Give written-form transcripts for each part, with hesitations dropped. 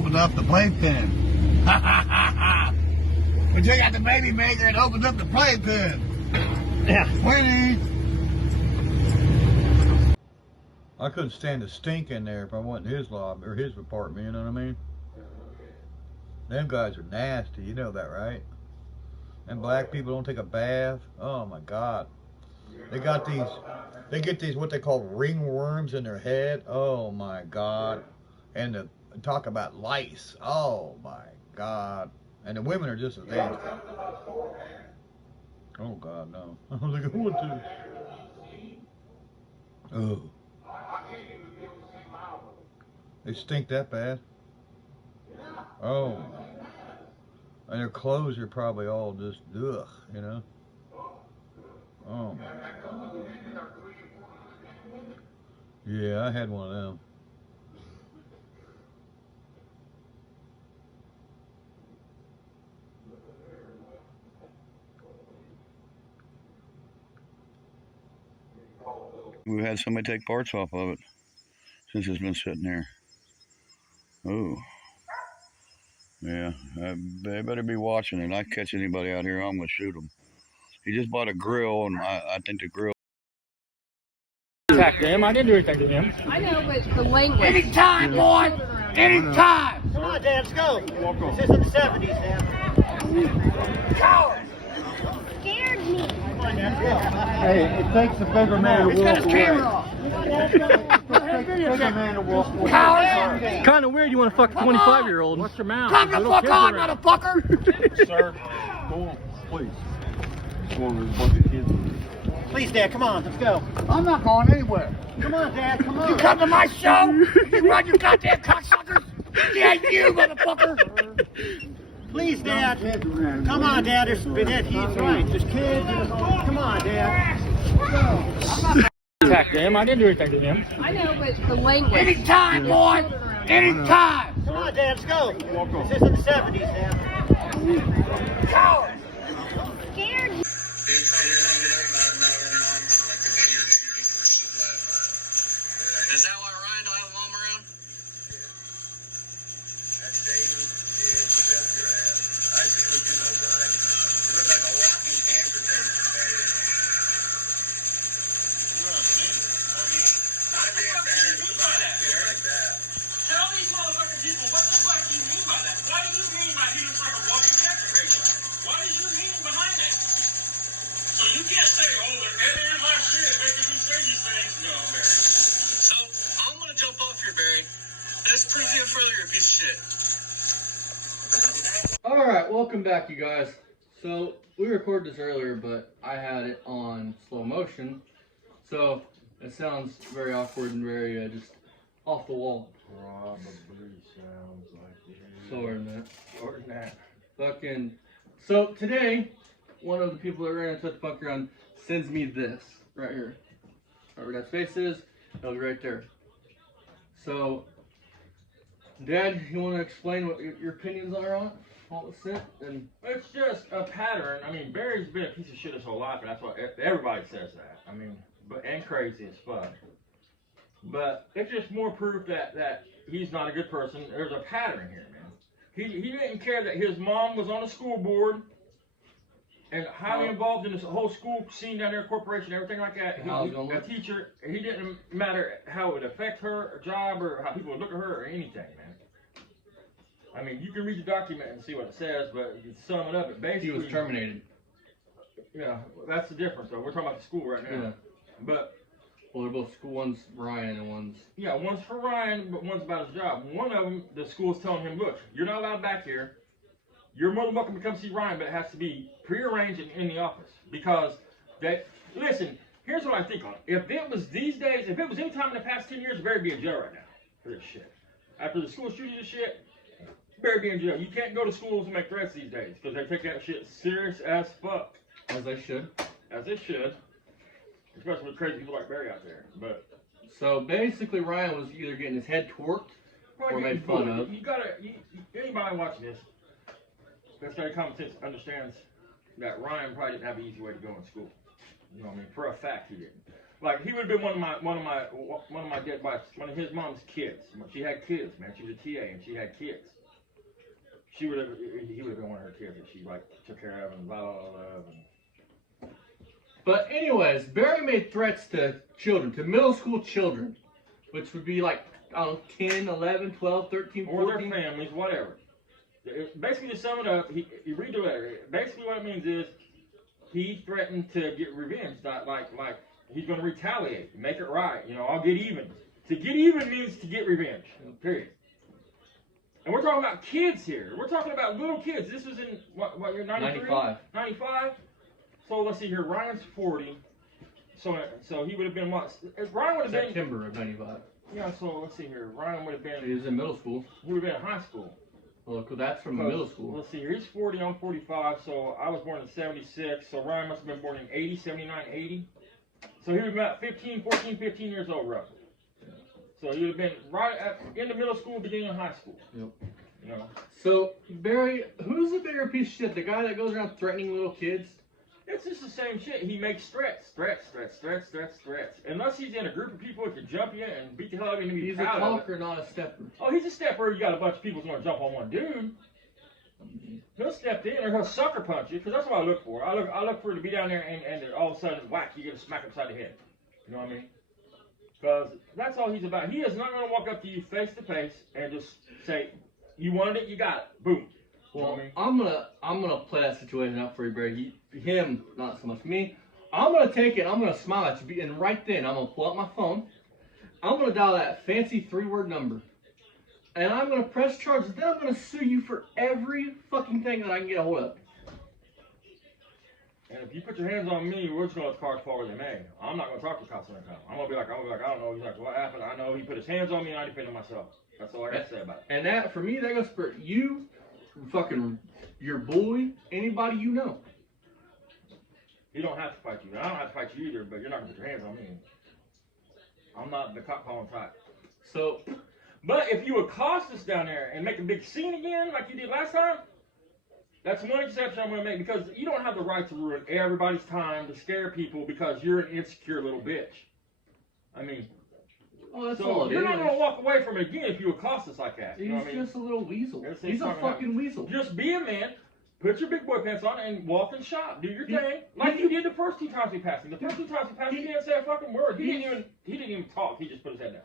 opened up the playpen. We took out the baby maker and opened up the playpen. Yeah. 20. I couldn't stand the stink in there if I went in his lobby or his apartment, you know what I mean? Them guys are nasty, you know that, right? And black people don't take a bath. Oh my God. They get these what they call ringworms in their head. Oh my God. And talk about lice. Oh my God. And the women are just as nasty. Oh God, no. Look at what to. Oh. They stink that bad. Oh. And their clothes are probably all just ugh, you know. Oh my God. Yeah, I had one of them. We've had somebody take parts off of it since it's been sitting there. Oh, yeah. They better be watching it. I catch anybody out here, I'm going to shoot them. He just bought a grill, and I think the grill. Attack him. I didn't do anything to him. I know, but the language. Anytime, boy! Anytime! Come on, Dad, let's go. This is in the 70s, Dad. Coward! Scared me. Come on, Dad, let's go. Hey, it takes a bigger man to He's got walk his camera off. Coward! Kind of weird you want to fuck a 25-year-old. What's your mouth? Come the fuck on, motherfucker! Sir, go on, please. Go on, there's a bunch of kids. Please, Dad, come on, let's go. I'm not going anywhere. Come on, Dad, come on. You come to my show, you run your goddamn cocksuckers. Yeah, you motherfucker. Please, Dad. Come on, Dad. He's right. There's kids. Come on, Dad. Attack him. I didn't do anything to him. I know, but the language. Anytime, boy! Anytime! Come on, Dad, let's go. This is in the 70s, Dad. Coward! Scared me. Is that why Ryan don't have a mom around? That's David. Yeah, you got your ass. I see what you know, Brian. You look like a walking amputation, baby. I'd be embarrassed about a kid like that. Tell these motherfucking people what the fuck do you mean by that? What do you mean by he looks like a walking amputation? What is your meaning behind that? So you can't say, oh, they're editing my shit, making me say these things. No, Barry. So I'm gonna jump off here, Barry. This proves even further you're a piece of shit. Alright, welcome back, you guys. So, we recorded this earlier, but I had it on slow motion, so it sounds very awkward and very just off the wall. Probably sounds like it. Slower than that. Slower than that. Fucking. So, today, one of the people that ran into the fuck around sends me this right here. Right where that space is, it'll be right there. So, Dad, you want to explain what your opinions are on it? All the sent? And It's just a pattern. I mean, Barry's been a piece of shit his whole life, and that's what everybody says that. I mean, and crazy as fuck. But it's just more proof that he's not a good person. There's a pattern here, man. He didn't care that his mom was on the school board and highly involved in this whole school scene down there, corporation, everything like that. A teacher. He didn't matter how it would affect her job or how people would look at her or anything, man. I mean, you can read the document and see what it says, but you can sum it up. It basically he was terminated. Yeah, that's the difference, though. We're talking about the school right now. Yeah. But well, they're both school. One's Ryan and one's. Yeah, one's for Ryan, but one's about his job. One of them, the school's telling him, look, you're not allowed back here. You're more than welcome to come see Ryan, but it has to be prearranged and in the office. Because listen, here's what I think on it. If it was these days, if it was any time in the past 10 years, Barry would be in jail right now for this shit. After the school shooting this shit, Barry be in jail. You can't go to schools and make threats these days because they take that shit serious as fuck. As they should. As they should. Especially with crazy people like Barry out there. But so basically, Ryan was either getting his head torqued or made fun of. Anybody watching this that's got common sense understands that Ryan probably didn't have an easy way to go in school. You know what I mean? For a fact, he didn't. Like he would have been one of my dead wife's, one of his mom's kids. She had kids, man. She was a TA and she had kids. He would have been one of her kids that she like took care of and blah blah blah. But anyways, Barry made threats to children, to middle school children, which would be like, I don't know, 10, 11, 12, 13, 14. Or their families, whatever. Basically, to sum it up, he read the letter. Basically, what it means is he threatened to get revenge. Like he's going to retaliate, make it right. You know, I'll get even. To get even means to get revenge. Period. And we're talking about kids here. We're talking about little kids. This was in what year? 93? 95. 95. So let's see here. Ryan's 40. So he would have been what? Ryan would have been September of 95. Yeah. So let's see here. Ryan would have been. He was in middle school. He would have been in high school. Well, that's from middle school. Let's see here. He's 40. I'm 45. So I was born in 76. So Ryan must have been born in 80, 79, 80. So he was about 15 years old, roughly. So he would have been right in the middle school, beginning of high school. Yep. You know. So Barry, who's the bigger piece of shit? The guy that goes around threatening little kids? It's just the same shit. He makes threats. Unless he's in a group of people that can jump you and beat the hell out of you and be He's a proud of it. talker, not a stepper. Oh, he's a stepper. You got a bunch of people who's going to jump on one dude. He'll step in or he'll sucker punch you, because that's what I look for. I look for it to be down there and all of a sudden, whack, you get a smack upside the head. You know what I mean? Because that's all he's about. He is not going to walk up to you face to face and just say, you wanted it, you got it. Boom. You know Well, what I mean? I'm gonna play that situation out for you, Barry. Him, not so much me. I'm gonna take it. I'm gonna smile at you, and right then I'm gonna pull out my phone. I'm gonna dial that fancy 3-word number, and I'm gonna press charges. Then I'm gonna sue you for every fucking thing that I can get a hold of. And if you put your hands on me, we're just going to let the cards fall where they may. I'm not going to talk to the cops when they come. I'm going to be like, I don't know. He's like, what happened? I know he put his hands on me and I defended myself. That's all I got to say about it. And that, for me, that goes for you, fucking your boy, anybody you know. You don't have to fight you. I don't have to fight you either, but you're not going to put your hands on me. I'm not the cop calling type. So, but if you accost us down there and make a big scene again like you did last time, that's one exception I'm going to make, because you don't have the right to ruin everybody's time to scare people because you're an insecure little bitch. I mean, oh, that's so all it you're is. not going to walk away from it again if you accost us like that. He's You know what I mean? just a little weasel. It's He's a not gonna fucking happen. weasel. Just be a man, put your big boy pants on, and walk and shop. Do your thing, like you did the first 2 times we passed him. The first 2 times we passed him, he didn't say a fucking word. He didn't even talk. He just put his head down.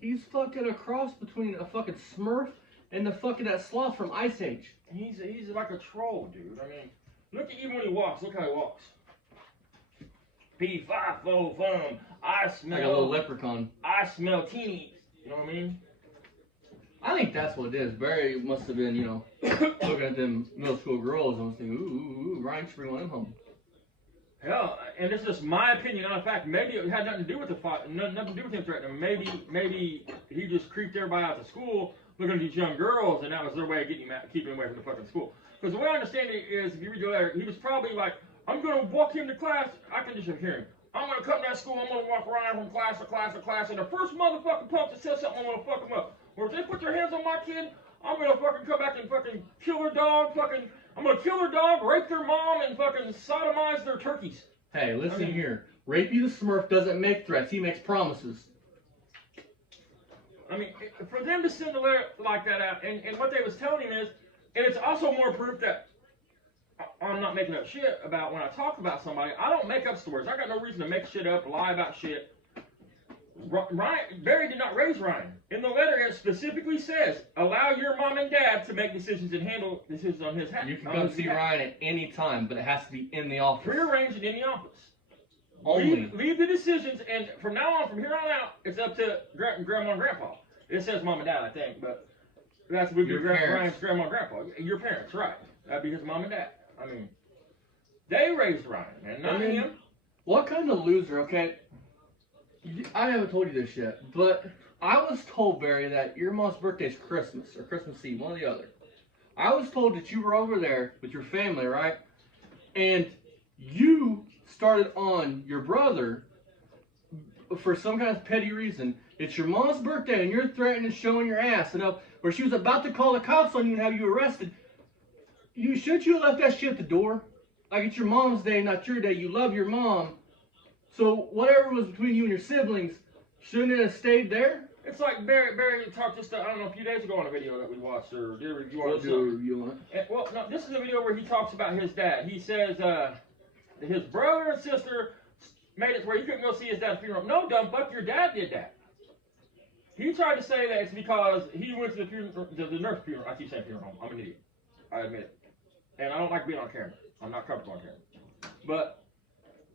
He's fucking a cross between a fucking Smurf and the fucking that sloth from Ice Age. He's like a troll, dude. I mean, look at even when he walks. Look how he walks. P5-4-fum. I smell. Like a little leprechaun. I smell teenies. You know what I mean? I think that's what it is. Barry must have been, looking at them middle school girls and was thinking, ooh, Ryan should bring one of them home. Hell, and this is just my opinion, not a fact. Maybe it had nothing to do with the fight, nothing to do with him threatening them. Maybe he just creeped everybody out to school looking at these young girls, and that was their way of getting him out, keeping him away from the fucking school. Because the way I understand it is, if you read the letter, he was probably like, I'm going to walk him to class. I can just hear him. I'm going to come to that school. I'm going to walk around from class to class to class. And the first motherfucking punk that says something, I'm going to fuck him up. Or if they put their hands on my kid, I'm going to fucking come back and fucking kill their dog. I'm going to kill their dog, rape their mom, and fucking sodomize their turkeys. Hey, listen here. Rapey the Smurf doesn't make threats. He makes promises. I mean, for them to send a letter like that out, and what they was telling him is, and it's also more proof that I'm not making up shit about when I talk about somebody. I don't make up stories. I got no reason to make shit up, lie about shit. Barry did not raise Ryan. In the letter, it specifically says, allow your mom and dad to make decisions and handle decisions on his behalf. You can come see Ryan at any time, but it has to be in the office. Prearranged in the office. Only. Leave the decisions, and from now on, from here on out, it's up to grandma and grandpa. It says mom and dad, I think, but that's would be Ryan's grandma and grandpa. Your parents, right? That'd be his mom and dad. I mean, they raised Ryan, and not him. What kind of loser, okay? I haven't told you this yet, but I was told, Barry, that your mom's birthday is Christmas, or Christmas Eve, one or the other. I was told that you were over there with your family, right? And you started on your brother for some kind of petty reason. It's your mom's birthday, and you're threatening showing your ass, where she was about to call the cops on you and have you arrested. Shouldn't you have left that shit at the door? Like, it's your mom's day, not your day. You love your mom. So whatever was between you and your siblings, shouldn't it have stayed there? It's like Barry talked just, I don't know, a few days ago on a video that we watched, or did a review on We'll do a review on it. Well, no, this is a video where he talks about his dad. He says his brother and sister made it where he couldn't go see his dad's funeral. No, dumb fuck, your dad did that. He tried to say that it's because he went to the nurse funeral. I keep saying funeral home. I'm an idiot. I admit it. And I don't like being on camera. I'm not comfortable on camera. But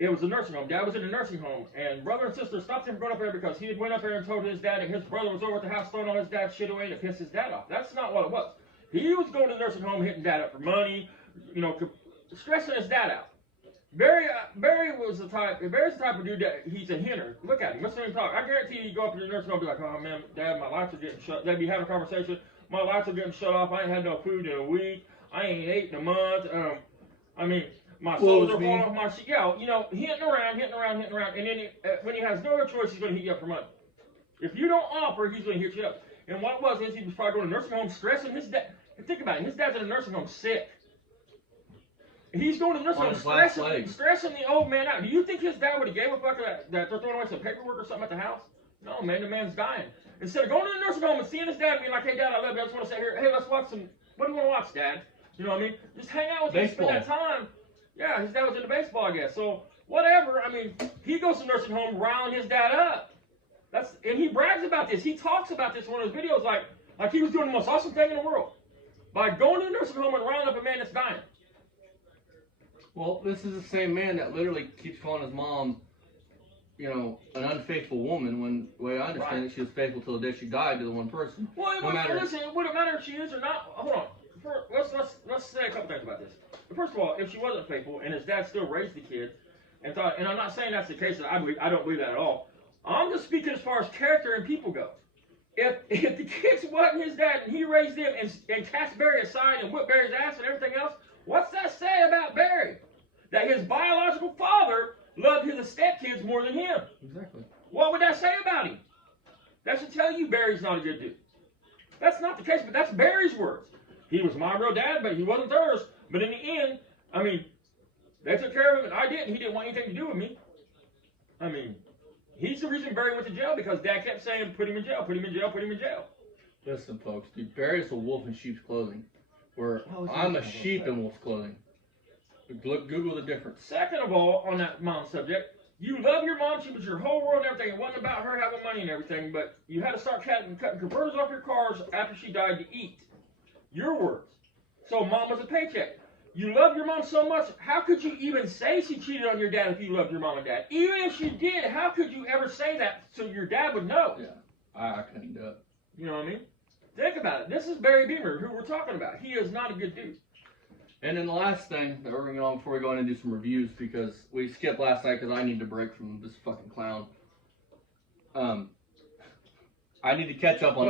it was a nursing home. Dad was in a nursing home, and brother and sister stopped him from going up there because he had went up there and told his dad that his brother was over at the house throwing all his dad's shit away to piss his dad off. That's not what it was. He was going to the nursing home, hitting dad up for money, you know, stressing his dad out. Barry's the type of dude that he's a hinter. Look at him. Listen to him talk. I guarantee you go up to the nursing home and be like, oh man, Dad, my lights are getting shut. They'd be having a conversation. My lights are getting shut off. I ain't had no food in a week. I ain't ate in a month. I mean, my soles are falling off my shit. Yeah, you know, hitting around. And then when he has no other choice, he's going to hit you up for money. If you don't offer, he's going to hit you up. And what it was is he was probably going to a nursing home stressing his dad. Think about it. His dad's in a nursing home sick. He's going to the nursing home stressing the old man out. Do you think his dad would have gave a fuck that they're throwing away some paperwork or something at the house? No, man, the man's dying. Instead of going to the nursing home and seeing his dad and being like, hey, Dad, I love you. I just want to sit here. Hey, let's watch some. What do you want to watch, Dad? You know what I mean? Just hang out with him, spend that time. Yeah, his dad was into baseball, I guess. So, whatever. I mean, he goes to the nursing home riling his dad up. And he brags about this. He talks about this in one of his videos like he was doing the most awesome thing in the world. By going to the nursing home and riling up a man that's dying. Well, this is the same man that literally keeps calling his mom, you know, an unfaithful woman when, the way I understand it, she was faithful till the day she died to the one person. Well, it wouldn't matter if she is or not. Hold on. Let's say a couple things about this. First of all, if she wasn't faithful and his dad still raised the kid and I'm not saying that's the case, I don't believe that at all. I'm just speaking as far as character and people go. If the kids wasn't his dad and he raised them and cast Barry aside and whipped Barry's ass and everything else, what's that say about Barry? That his biological father loved his stepkids more than him. Exactly. What would that say about him? That should tell you Barry's not a good dude. That's not the case, but that's Barry's words. He was my real dad, but he wasn't theirs. But in the end, I mean, they took care of him and I didn't. He didn't want anything to do with me. I mean, he's the reason Barry went to jail because Dad kept saying, put him in jail, put him in jail, put him in jail. Listen, folks, dude, Barry's a wolf in sheep's clothing. Where I'm a sheep in wolf's clothing. Google the difference. Second of all, on that mom subject, you love your mom. She was your whole world and everything. It wasn't about her having money and everything, but you had to start cutting converters off your cars after she died to eat. Your words. So mom was a paycheck. You love your mom so much, how could you even say she cheated on your dad if you loved your mom and dad? Even if she did, how could you ever say that so your dad would know? Yeah, I couldn't do it. You know what I mean? Think about it. This is Barry Beamer, who we're talking about. He is not a good dude. And then the last thing that we're going to go on before we go in and do some reviews, because we skipped last night because I need to break from this fucking clown. I need to catch up on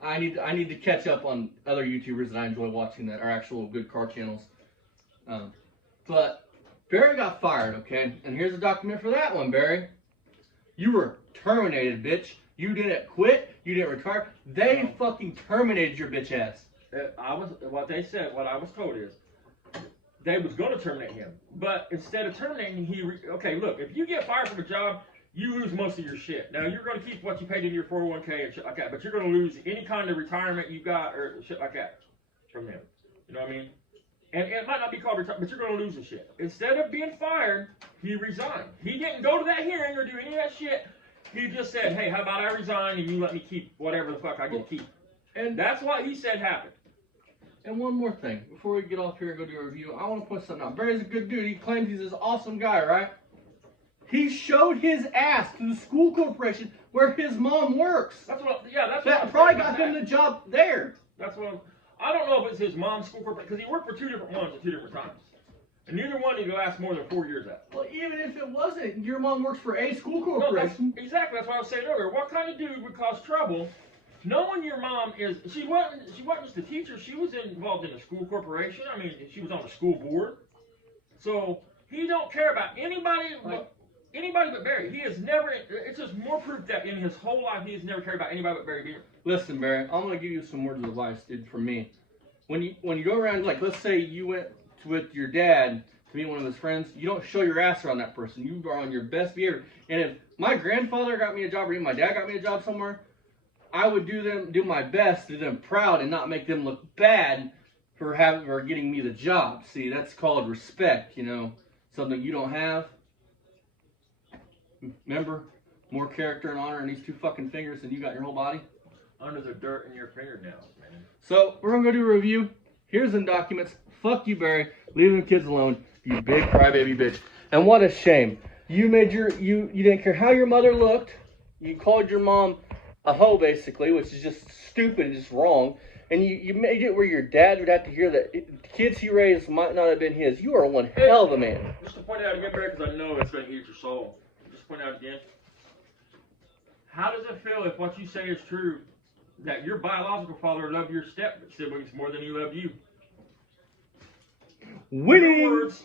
I need to catch up on other YouTubers that I enjoy watching that are actual good car channels. But Barry got fired, okay? And here's a document for that one, Barry. You were terminated, bitch. You didn't quit. You didn't retire. They fucking terminated your bitch ass. What I was told is, they was going to terminate him. But instead of terminating him, okay, look, if you get fired from a job, you lose most of your shit. Now, you're going to keep what you paid into your 401k and shit like that, but you're going to lose any kind of retirement you got or shit like that from them. You know what I mean? And it might not be called retirement, but you're going to lose the shit. Instead of being fired, he resigned. He didn't go to that hearing or do any of that shit. He just said, hey, how about I resign and you let me keep whatever the fuck I can keep. And that's what he said happened. And one more thing, before we get off here and go do a review, I want to point something out. Barry's a good dude. He claims he's this awesome guy, right? He showed his ass to the school corporation where his mom works. That probably got him the job there. That's what I don't know if it's his mom's school corporation, because he worked for two different ones at two different times. And neither one he last more than 4 years at. Well, even if it wasn't, your mom works for a school corporation. No, exactly, that's what I was saying earlier. What kind of dude would cause trouble knowing your mom is, she wasn't just a teacher, she was involved in a school corporation. I mean, she was on the school board. So, he don't care about anybody but Barry. He has never, it's just more proof that in his whole life he has never cared about anybody but Barry Beamer. Listen, Barry, I'm going to give you some words of advice, dude, from me. When you go around, like, let's say you went with your dad to meet one of his friends, you don't show your ass around that person. You are on your best behavior. And if my grandfather got me a job or even my dad got me a job somewhere, I would do my best to do them proud and not make them look bad for getting me the job. See, that's called respect, you know, something you don't have. Remember, more character and honor in these 2 fucking fingers than you got in your whole body. Under the dirt in your fingernails, man. So we're gonna go do a review. Here's some documents. Fuck you, Barry. Leave them kids alone, you big crybaby bitch. And what a shame. You made you didn't care how your mother looked. You called your mom a hoe, basically, which is just stupid and just wrong. And you made it where your dad would have to hear that the kids he raised might not have been his. You are one hell of a man. Just to point out again, Barry, because I know it's going to eat your soul. Just point out again. How does it feel if what you say is true, that your biological father loved your step siblings more than he loved you? Winning! In other words,